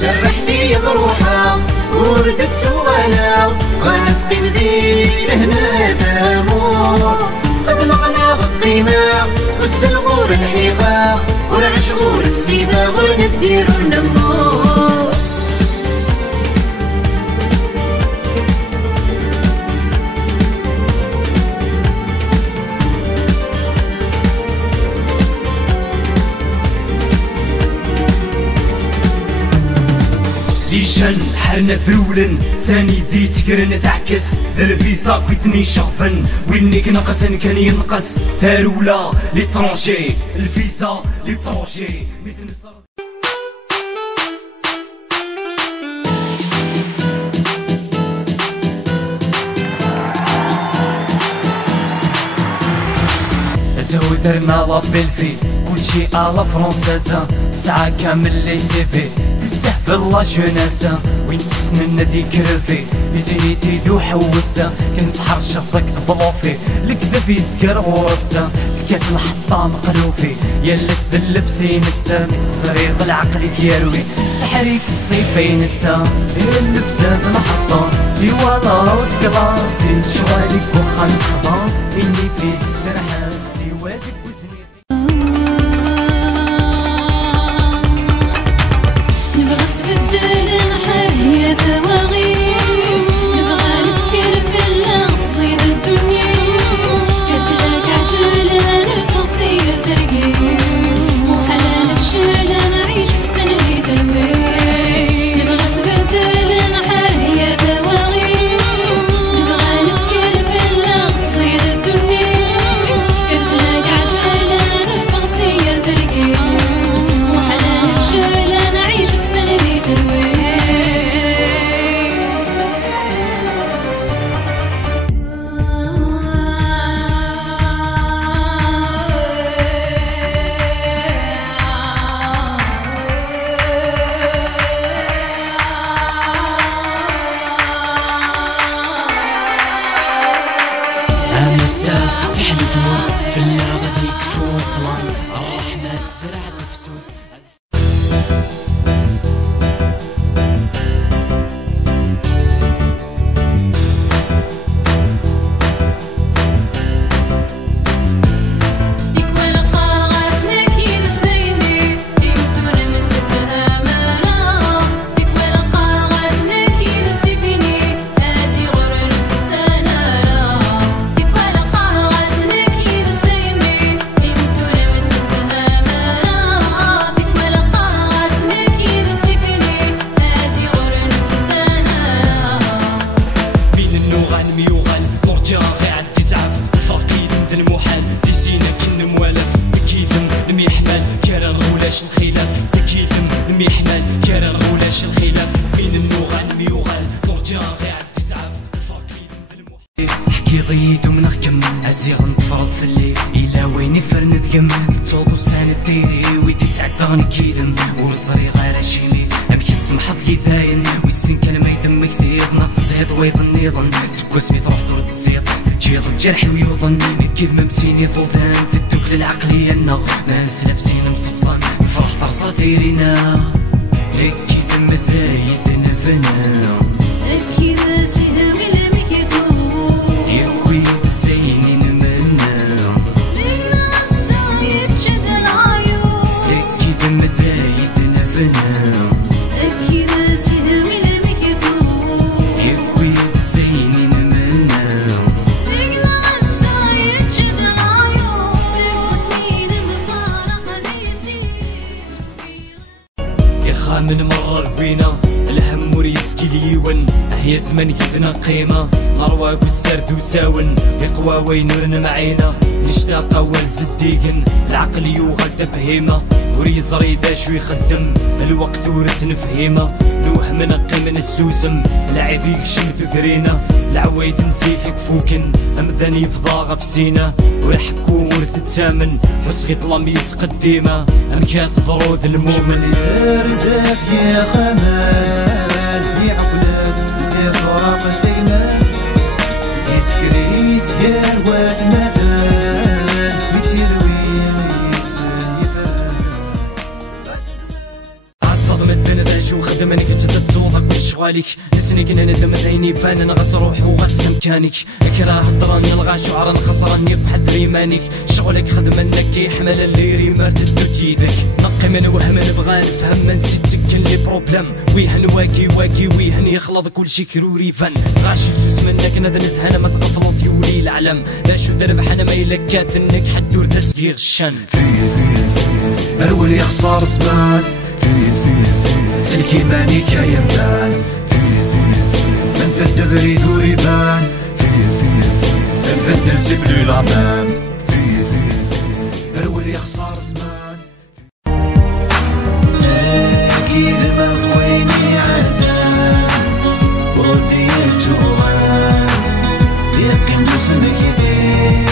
سرحتي بروحها وردت وانا غاسقين ذي لهنا تامور قد مغنى بالقيمة والسلغور الحيقة ورعشغور السيدة ورندير النمور ليشان حرنا ذولن ساني دي تكرن تعكس در فيزا كويتني شغفن وينك نقصن كان ينقص ثارولا ليترونجي الفيزا ليترونجي مثل زودرنا لابيلفي كلشي على فرونسازا ساعة كامل لي سيفي تستهبل لا جوناسا وين تسنن ذيك رفي لي زينيتي دو حوسا كنت حرشطك بلوفي الكذب يسكر ورسا فكات الحطة مقلوفي يلس دلبسي نسا متسريض العقل كيروي سحريك الصيفين نسا اللبسة المحطة سيوالا وتكلاس شوالك وخان خضار إني في السرحة سيوادك وزني نبغى تبدل نحر هي ثواغير نبغى نتكل في اللغة تصيد الدنيا كتلاك عجلة نفغ سير ترقير وحلال بشلة نعيش السنة اللي تروي نبغى تبدل نحر هي ثواغير نبغى نتكل في اللغة تصيد الدنيا كتلاك عجلة نفغ سير ترقير وحلال بشلة نعيش السنة اللي تروي أمسا تحل تموت في اللغة ديك فوق طلان الرحمة تسرع تفسود الخلاف تكيدم لم يحمل كرا غولاش الخلاف بين النوغان ميوغال نرجع غير عد زعاف حكي ضيد ومنخكم عزيغ نتفرض في الليل الى وين فرن تكمل تصوت وساند ديري ويدي سعد ضغني كيدم ورزري غير شيمي ابكي السمحض كي داين ويسن كلمه يدم كثير ناقص زيد ويظن يظن سكوس مي تروح ترد الزيط تجيض الجرح ويوظن الكلمه مسيني طوفان تدوك للعقليه النغ ناس لابسين مصفان فرح ترصى ثيرنا لك دم ذايد نفنا أكيد سهوي لمك يدور يكوي بسيني نمنا للناس يتجد العيون لك دم ذايد نفنا أكيد سهوي لمك يدور يكوي بسيني نمنا للناس يتجد العيون سوسني المفارقة يخا من مرة ربينا الهم وريسكي ليون هي زمان كيفنا قيمة نرواق والسرد وساون يقوى وينورن معينا نشتاق اول زديقن العقل يوغد بهيمة وريزري ذا شو يخدم الوقت ورث نفهيمة نوح من قيمن السوسم العيفيك شمت ذرينا العوايد نسيك كفوكن امذاني فضاغة في سينا ورحكو ورث التامن حسغي ظلم يتقديمة امكاث ضروذ المؤمن يا رزاق يا خمال يا عقلات يا فراق الثيمات يا سكريت يا رواد مثال يتلوي يتسن يفال عالصدمة بين ذا شو خدمني كنت تتوضا كل شغاليك نسني كنا ندم ديني فانا نغس روح وغس مكانك اكره هضراني الغا شعرا خسراني بحد ريمانيك شغلك خدمنك كي حمل اللي ريمار تدوت يدك نقي من وهم نبغى نفهم ما نسيتك كان لي بروبليم ويهن واكي ويهن يخلط كل شي كروري فن غاشي سوس منك نذ نزهنا ما تغفلط يولي العلم لا شو دربح انا ما يلكات انك حد ور تسقي غشان الول يخسر زمان سلكي ماني كيبان من ثد بريد وريبان الثد نسيب لي الامام الول يخسر زمان اكيد ما بويني عدان ودي توغان يقين جسمك يديك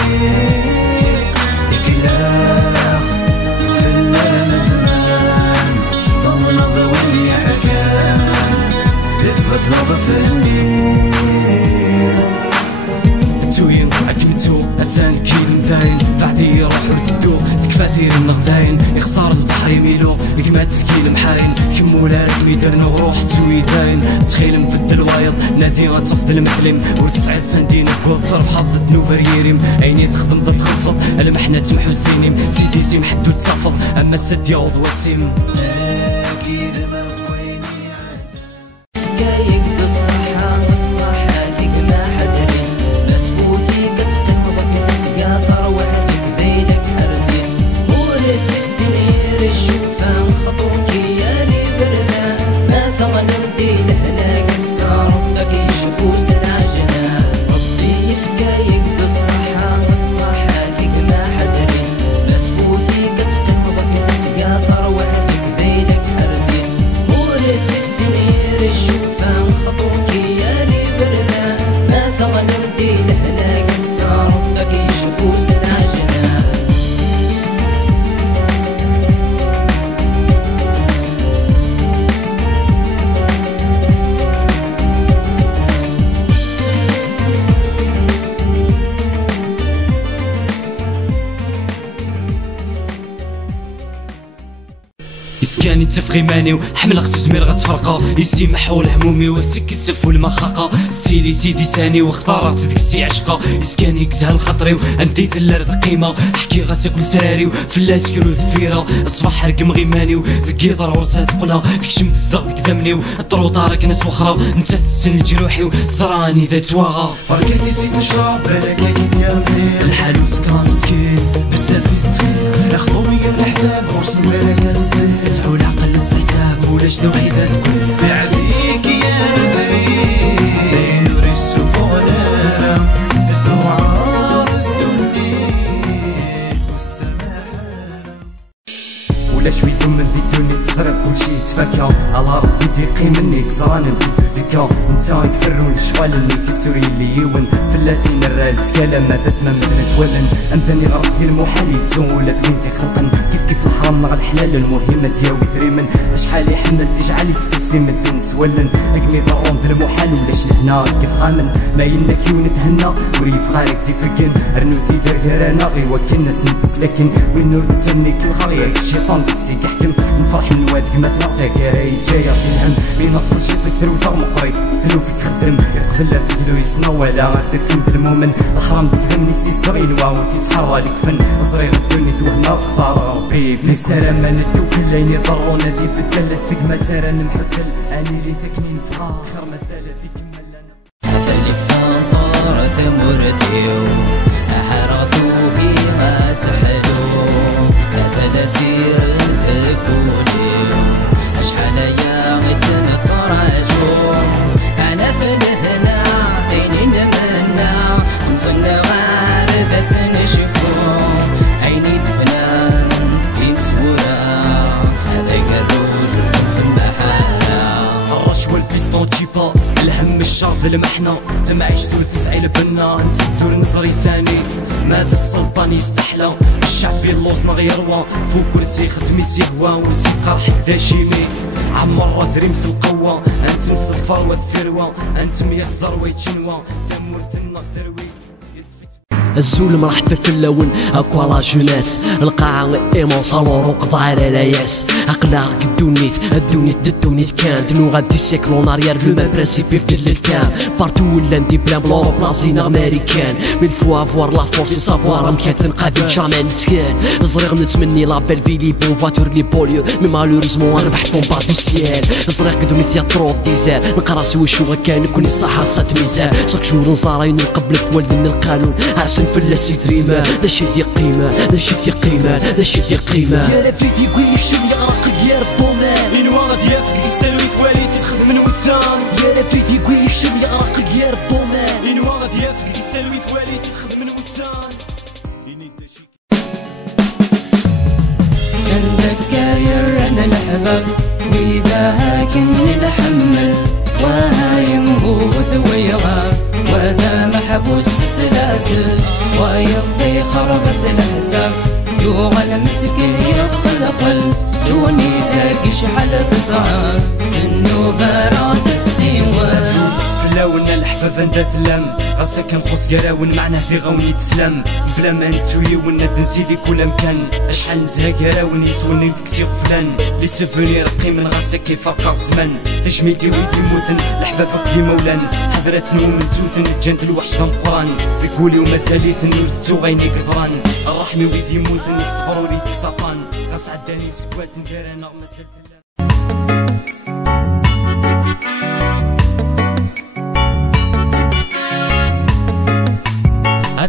يكلاخ فلان الزمان ضمن ضوي حكام تتفضل في الليل توين أكمتو أسان كيل مذاين بعدي روح رفدو تكفاتير النغداين يخسر البحر يميلو يكمات ثكيل محاين كمولات ويدرنو روح تويداين تخيل مبدل وايض نادي غتفضل المحلم ورتسعد سندين كوثر بحظة نوفريريم عيني تخدم ضد خلصت المحنة تمحو السينيم سيدي سيم حدو تسافض أما السد يعوض وسيم أكيد ما بويني عدان جايك بالصيحة والصحة ديك ما حدريت مدفوثي كتقمضك سياطة روحك بينك حرزيت ولد السنير الشوفة خطوك يا لي برنا ما ثمن ردي لهلاك السار ربك يشوفو سلاجنا ربي جايك بالصيحة والصحة ديك ما حدريت مدفوثي كتقمضك سياطة روحك بينك حرزيت ولد السنير الشوفة خطوك يا لي برنا ما ثمن ردي لهلاك السار ربك يشوفو سلاجنا إسكاني تفغي ماني وحمل اختو زمير غتفرقا يسيمح والهمومي وستك السف والمخاقة ستيلي سيدي ساني واختارت ديك السي عشقا إسكاني كزهل خطري وعندي ثلار قيمة حكي غاسي كل سراري وفلاس كيلو ذفيرة الصباح رقم غيماني وذكي ضروسات ثقلا ديك شمت صدق ديك ذمني وطرو طارق ناس وخرا نتا تسن جروحي وزراني ذات واغا بركاتي سيد نشرب بالك لكن يا منير الحال وسكان مسكين بزاف يتخيل خطومي الحفاف ورسم بالك الزيز سعو العقل الاستحساب ولا شنو عيدات كل بعديك يا الفريد دينور السفولارة ذو عار الدنيا والسماحة ولا شوي من دي دوني تفرق كلشي يتفكا على ربي ديقي مني كزراني نبدو زكا نتا يكفرون الشغال اللي كسوري اللي يون فلاسين الرال تكلم ما تسمى من تولن امداني غرق ديال المحالي تولد بنتي خلقن كيف الحرام مع الحلال المهمة دياوي دريمن اشحال يحمل تجعلي تقسم الدين سولن اكمي ضرون ديال المحال ولاش لهنا كي خامن ما ينك يون تهنا وريف خارق تفكن رنوتي دار كرانا غي وكن ناس نبوك لكن وين نور تتني كل خريق الشيطان تكسي يحكم نفرح نواد كما تنقطع كراي جايه الهم بين نطفل شي تيسر وثغ مقري تلو فيك خدم يقفل لا تقدو يسنا ولا تركن المؤمن الحرام ديك ذمني سي صغير واو تيتحرى لك فن صغير الدنيا توهنا اختار ربي في السلامة ندو كلين يضرونا دي في الدل استقما ترى نمحتل اني لي تكنين في اخر مسألة ديك ملنا سفلك فانطار ثمرتيو أحرثوا بها تحلو نزل سير الفكوليو أشحال يا غيتن تراجو أنا في الهنا عطيني نمنا نصنع غارب سنشفو عيني بنان يمسورا هذاك الرجل سمحانا الرش والبيستون جيبا الهم الشرط المحنة ثم عيش دور تسعي لبنا انت دور نظري ساني ماد السلطان يستحلى الشعبي اللوز مغيروا فوق كرسي ختمي سيهوا ونسي قرح داشيمي عمر دريمس القوة انتم صفر وثروة انتم يخزر ويتشنوا تموت النغ ثروي الزول راح في اللون اكوا لا جوناس القاعة ايمون صالون رقض على لاياس عقلها قدونيت الدونيت كانت نو غادي سيكلون اريار لو ميم برانسيب يفدل الكام بارتو ولا ندي بلان بلوروب لازينا امريكان من فوا افوار لا فورس سافوار مكاثن قادم جامع نتكان زريغ نتمني لا بيل فيلي بون فاتور لي بوليو مي مالوريزمون ربحت بون با دو سيال زريغ قدومي ثياترو ديزار نقرا سوي شو غكان كوني صحة صات ميزان شاك شهور نزارين قبل والدنا القانون عرسن فلاس يدريما داشي ديال قيمة داشي ديال قيمة يا لفيت يقولك شو يغرق غير الضمان الوغد يافك يستلوي كوالي تخدم من وسام يا لفيت يقولك شو يغرق غير الضمان الوغد يافك يستلوي كوالي تخدم من وسام سندك كاير انا الحباب واذا هاكني الحمل وهايمبوث ويغاب وذا محبوس السلاسل ويقضي خربس الحساب يوغل مسكين يخلقل دوني ثاقي شحال تصعب سنو بارات السيوان فلاونا الحباب انت تلم راسك نخص قراون معناه في غوني تسلم بلا ما نتوي ونا تنسيدي كل مكان اشحال نزها قراون يسوني تكسي فلان لي سوفونير قيمن غاسك كيف فرق الزمان تجميتي ويدي موثن الحباب كي مولان حضرات من توثن جانت الوحش قران بيقولي وما ساليثن ولدتو غيني قدران الرحمي ويدي موثن يصفروني تكسطان غاس عداني سكواس ندير انا غمسل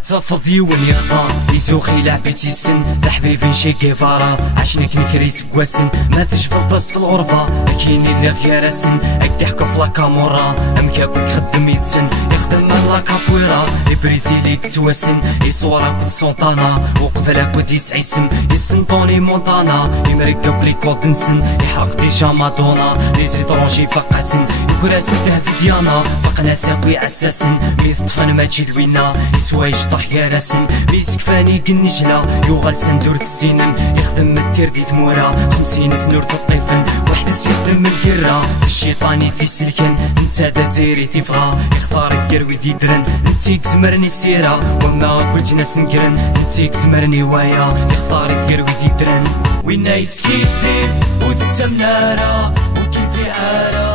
تفضي وني خطا يزوخي لعبتي سن لحبيبي شي كيفارا عشنا كنكري سكواسن ما تشفل طاس في الغرفة كاينين اللي غيرسن اكدي حكا في لاكامورا امكاكو يخدم يتسن يخدم من لاكابويرا البريزيلي كتواسن يصورا كنت سونطانا وقفلا كود يسعيسم يسنطوني مونطانا يمرقا بلي كود نسن يحرق ديجا مادونا لي زيترونجي فقاسن يكراسن في ديانا فقنا ساقوي عساسن ميث طفن ماشي دوينا يسواي طاح يا راسن ميسك فاني قنجلا يوغل سندور السنن يخدم التير دي ثمورا 50 سنور تطيفن واحد يخدم القرا الشيطاني في سلكن انت ذا تيري تيفغا يختار يذكروي دي درن انتيك زمرني سيرا وما كل جناس نقرن انتيك زمرني وايا يختار يذكروي دي درن وين يسكيتيف وذتا منارا وكيف عارا